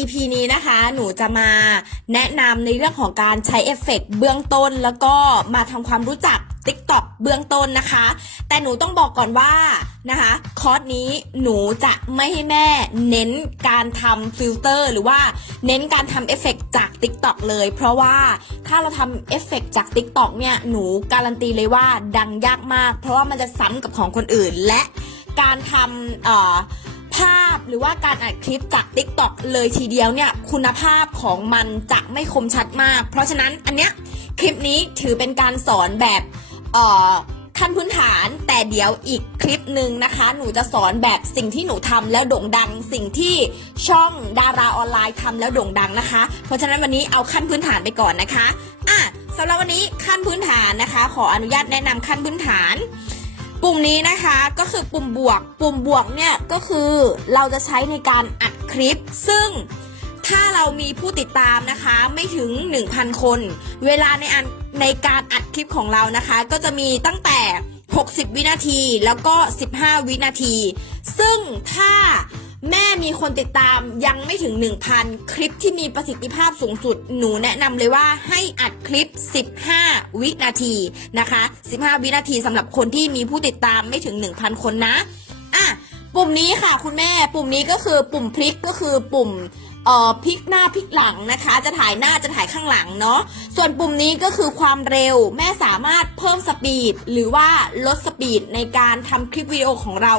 EP นี้นะคะ หนูจะมาแนะนำในเรื่องของการใช้เอฟเฟกต์เบื้องต้น แล้วก็มาทำความรู้จัก TikTok เบื้องต้นนะคะ แต่หนูต้องบอกก่อนว่านะคะ คอร์สนี้หนูจะไม่ให้แม่เน้นการทำฟิลเตอร์หรือว่าเน้นการทำเอฟเฟกต์จาก TikTok เลย เพราะว่าถ้าเราทำเอฟเฟกต์จาก TikTok เนี่ยหนูการันตีเลยว่าดังยากมาก เพราะว่ามันจะซ้ำกับของคนอื่นและการทำเอ่อ ภาพหรือว่าการอัดคลิปจาก TikTok เลยทีเดียวเนี่ยคุณภาพของมันจะไม่คมชัดมาก เพราะฉะนั้นอันเนี้ยคลิปนี้ถือเป็นการสอนแบบเอ่อขั้นพื้นฐานแต่เดี๋ยวอีกคลิปหนึ่งนะคะ หนูจะสอนแบบสิ่งที่หนูทำแล้วโด่งดัง สิ่งที่ช่องดาราออนไลน์ทำแล้วโด่งดังนะคะ เพราะฉะนั้นวันนี้เอาขั้นพื้นฐานไปก่อนนะคะอะสำหรับวันนี้ขั้นพื้นฐานนะคะ ขออนุญาตแนะนำขั้นพื้นฐาน ปุ่มนี้นะคะก็คือปุ่มบวก ปุ่มบวกเนี่ยก็คือเราจะใช้ในการอัดคลิป ซึ่งถ้าเรามีผู้ติดตามนะคะไม่ถึง 1,000 คน เวลาในอันในการอัดคลิปของเรานะคะ ก็จะมีตั้งแต่ 60 วินาทีแล้วก็ 15 วินาที ซึ่งถ้า แม่มีคนติดตามยังไม่ถึง 1,000 คลิปที่มีประสิทธิภาพสูงสุด หนูแนะนำเลยว่าให้อัดคลิป 15 วินาทีนะคะ 15 วินาทีสำหรับคนที่มีผู้ติดตามไม่ถึง 1,000 คนนะ อะ ปุ่มนี้ค่ะคุณแม่ ปุ่มนี้ก็คือปุ่มพลิกก็คือปุ่ม เอ่อพลิกหน้าพลิกหลังนะคะ จะถ่ายหน้าจะถ่ายข้างหลังเนาะส่วนปุ่มนี้ก็คือความเร็วแม่สามารถเพิ่มสปีดหรือว่าลดสปีดในการทำคลิปวิดีโอของเรา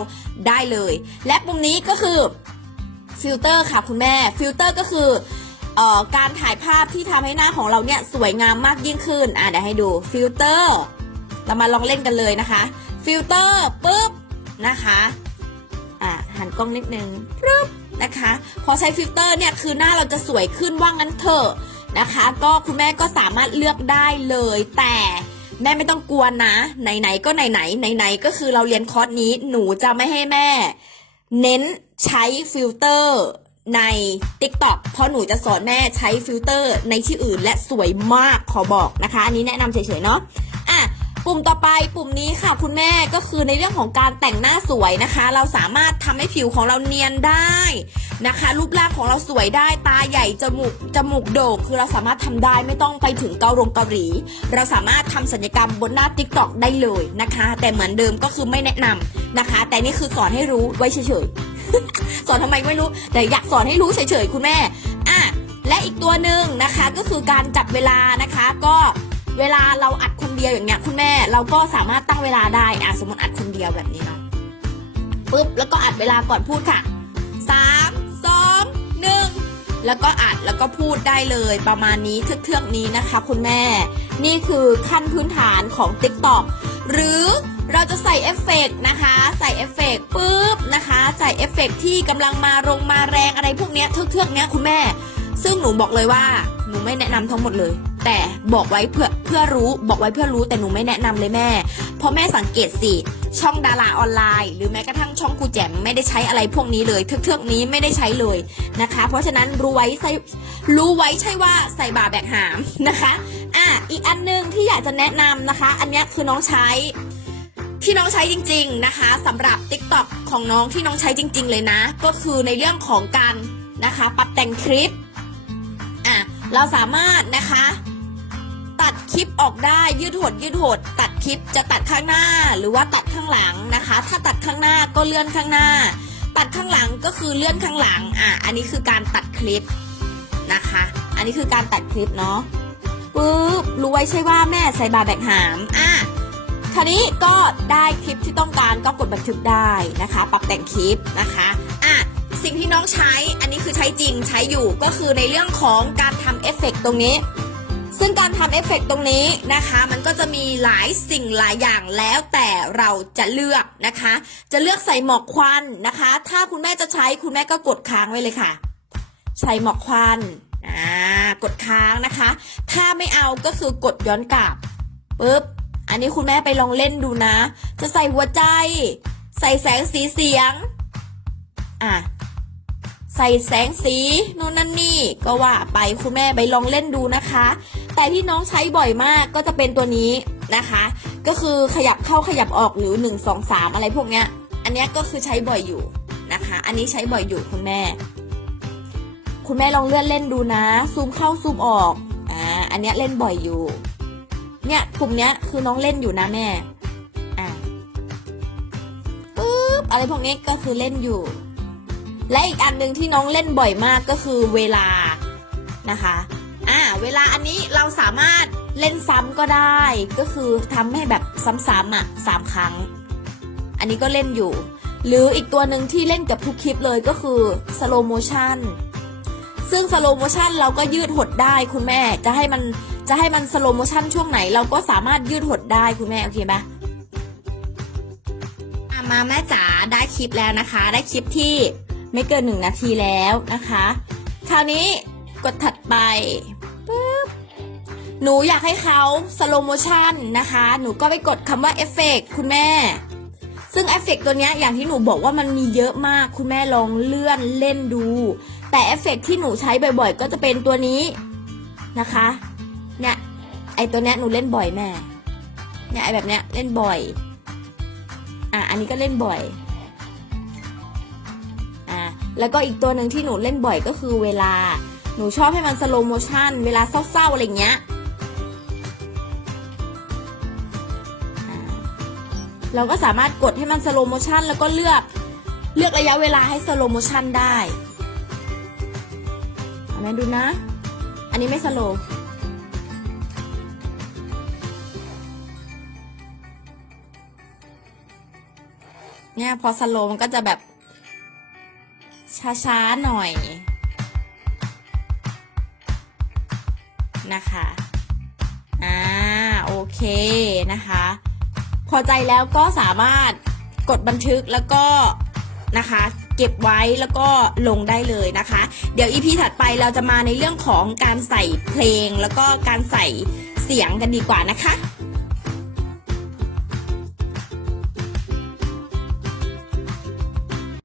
ได้เลย และปุ่มนี้ก็คือฟิลเตอร์ค่ะคุณแม่ฟิลเตอร์ก็คือออการถ่ายภาพที่ทำให้หน้าของเราเนี่ยสวยงามมากยิ่งขึ้นอะเดี๋ยวให้ดูฟิลเตอร์เรามาลองเล่นกันเลยนะคะฟิลเตอร์ปุ๊บนะคะอะหันกล้องนิดนึงปุ๊บ อใช้ฟิลเตอร์เนี่ยคือหน้าเราจะสวยขึ้นว่างั้นเถอะนะคะ ก็คุณแม่ก็สามารถเลือกได้เลย แต่แม่ไม่ต้องกลัวนะ ไหนๆก็ไหนๆไหนๆก็คือเราเรียนคอร์สนี้หนูจะไม่ให้แม่ เน้นใช้ฟิลเตอร์ใน TikTok เพราะหนูจะสอนแม่ใช้ฟิลเตอร์ในที่อื่นและสวยมากขอบอกนะคะ อันนี้แนะนำเฉยๆเนาะอะปุ่มต่อไปปุ่มนี้ค่ะคุณแม่ก็คือในเรื่องของการแต่งหน้าสวยนะคะ เราสามารถทำให้ผิวของเราเนียนได้ นะคะ รูปร่างของเราสวยได้ตาใหญ่จมูกจมูกโด่งคือเราสามารถทำได้ไม่ต้องไปถึงเกาลงเกาหลี เราสามารถทำศัลยกรรมบนหน้า TikTok ได้เลยนะคะ แต่เหมือนเดิมก็คือไม่แนะนำนะคะ แต่นี่คือสอนให้รู้ไว้เฉยๆสอนทำไมไม่รู้ แต่อยากสอนให้รู้เฉยๆคุณแม่อะและอีกตัวหนึ่งนะคะก็คือการจับเวลานะคะก็เวลาเราอัดคนเดียวอย่างเงี้ยคุณแม่เราก็สามารถตั้งเวลาได้อะสมมติอัดคนเดียวแบบนี้เนาะปุ๊บแล้วก็อัดเวลาก่อนพูดค่ะ แล้วก็อัดแล้วก็พูดได้เลยประมาณนี้เทือกๆนี้นะคะ คุณแม่ นี่คือขั้นพื้นฐานของ TikTok หรือเราจะใส่เอฟเฟกต์นะคะ ใส่เอฟเฟกต์ปุ๊บนะคะ ใส่เอฟเฟกต์ที่กำลังมารงมาแรงอะไรพวกเนี้ยเทือกๆเนี้ยคุณแม่ ซึ่งหนูบอกเลยว่าหนูไม่แนะนำทั้งหมดเลย แต่บอกไว้เพื่อเพื่อรู้บอกไว้เพื่อรู้แต่หนูไม่แนะนำเลยแม่ เพราะแม่สังเกตสิช่องดาราออนไลน์ หรือแม้กระทั่งช่องครูแจมไม่ได้ใช้อะไรพวกนี้เลยเทือกๆนี้ไม่ได้ใช้เลยนะคะ เพราะฉะนั้นรู้ไว้ใส่รู้ไว้ใช่ว่าใส่บาแบกหามนะคะอะอีกอันหนึงที่อยากจะแนะนำนะคะ อันนี้คือน้องใช้ที่น้องใช้จริง ๆนะคะสำหรับ TikTok ของน้องที่น้องใช้จริง ๆ เลยนะ ก็คือในเรื่องของการนะคะ ปรับแต่งคลิปอะเราสามารถนะคะ ตัดคลิปออกได้ยืดหดยืดหด ตัดคลิปจะตัดข้างหน้าหรือว่าตัดข้างหลังนะคะ ถ้าตัดข้างหน้าก็เลื่อนข้างหน้า ตัดข้างหลังก็คือเลื่อนข้างหลังอะอันนี้คือการตัดคลิปนะคะ อันนี้คือการตัดคลิปเนาะปุ๊บรู้ไว้ใช่ว่าแม่ใส่บาแบกหามอะคราวนี้ก็ได้คลิปที่ต้องการก็กดบันทึกได้นะคะ ปรับแต่งคลิปนะคะอะสิ่งที่น้องใช้อันนี้คือใช้จริงใช้อยู่ก็คือในเรื่องของการทำเอฟเฟกต์ตรงนี้ ซึ่งการทำเอฟเฟกต์ตรงนี้นะคะ มันก็จะมีหลายสิ่งหลายอย่างแล้วแต่เราจะเลือกนะคะ จะเลือกใส่หมอกควันนะคะ ถ้าคุณแม่จะใช้คุณแม่ก็กดค้างไว้เลยค่ะ ใส่หมอกควันอ่ากดค้างนะคะ ถ้าไม่เอาก็คือกดย้อนกลับปุ๊บอันนี้คุณแม่ไปลองเล่นดูนะ จะใส่หัวใจ ใส่แสงสีเสียงอะใส่แสงสีนู่นนั่นนี่ ก็ว่าไปคุณแม่ไปลองเล่นดูนะคะ แต่ที่น้องใช้บ่อยมากก็จะเป็นตัวนี้นะคะ ก็คือขยับเข้าขยับออกหรือ 1 2 3 อะไรพวกเนี้ย อันเนี้ยก็คือใช้บ่อยอยู่นะคะ อันนี้ใช้บ่อยอยู่คุณแม่ คุณแม่ลองเลื่อนเล่นดูนะ ซูมเข้าซูมออกอ่าอันเนี้ยเล่นบ่อยอยู่ เนี่ยกลุ่มเนี้ยคือน้องเล่นอยู่นะแม่อ่าปึ๊บอะไรพวกนี้ก็คือเล่นอยู่ และอีกอันหนึ่งที่น้องเล่นบ่อยมากก็คือเวลานะคะ เวลาอันนี้เราสามารถเล่นซ้ำก็ได้ ก็คือทำให้แบบซ้ำๆอะสามครั้ง อันนี้ก็เล่นอยู่ หรืออีกตัวหนึ่งที่เล่นกับทุกคลิปเลยก็คือ slow motion ซึ่ง slow motion เราก็ยืดหดได้คุณแม่ จะให้มันจะให้มัน slow motion ช่วงไหนเราก็สามารถยืดหดได้คุณแม่โอเคปะอะมาแม่จ๋าได้คลิปแล้วนะคะ ได้คลิปที่ไม่เกินหนึ่งนาทีแล้วนะคะ คราวนี้กดถัดไป หนูอยากให้เขา slow motion นะคะ หนูก็ไปกดคำว่า effect คุณแม่ ซึ่งเอฟเฟกต์ตัวนี้อย่างที่หนูบอกว่ามันมีเยอะมาก คุณแม่ลองเลื่อนเล่นดู แต่เอฟเฟกต์ที่หนูใช้บ่อยๆ ก็จะเป็นตัวนี้นะคะ เนี่ย ไอตัวเนี้ยหนูเล่นบ่อยแม่ เนี่ยไอแบบเนี้ยเล่นบ่อย อะ อันนี้ก็เล่นบ่อย อะ แล้วก็อีกตัวหนึ่งที่หนูเล่นบ่อยก็คือเวลาหนูชอบให้มันสโลโมชันเวลาเศร้าๆอะไรเงี้ย เราก็สามารถกดให้มันสโลโมชันแล้วก็เลือกเลือกระยะเวลาให้สโลโมชันได้เอาแม่ดูนะ อันนี้ไม่สโลเนี่ยพอสโลมันก็จะแบบ ช้าๆหน่อย นะคะ อ่า โอเคนะคะ พอใจแล้วก็สามารถกดบันทึกแล้วก็นะคะเก็บไว้แล้วก็ลงได้เลยนะคะ เดี๋ยวอีพีถัดไปเราจะมาในเรื่องของการใส่เพลงแล้วก็การใส่เสียงกันดีกว่านะคะ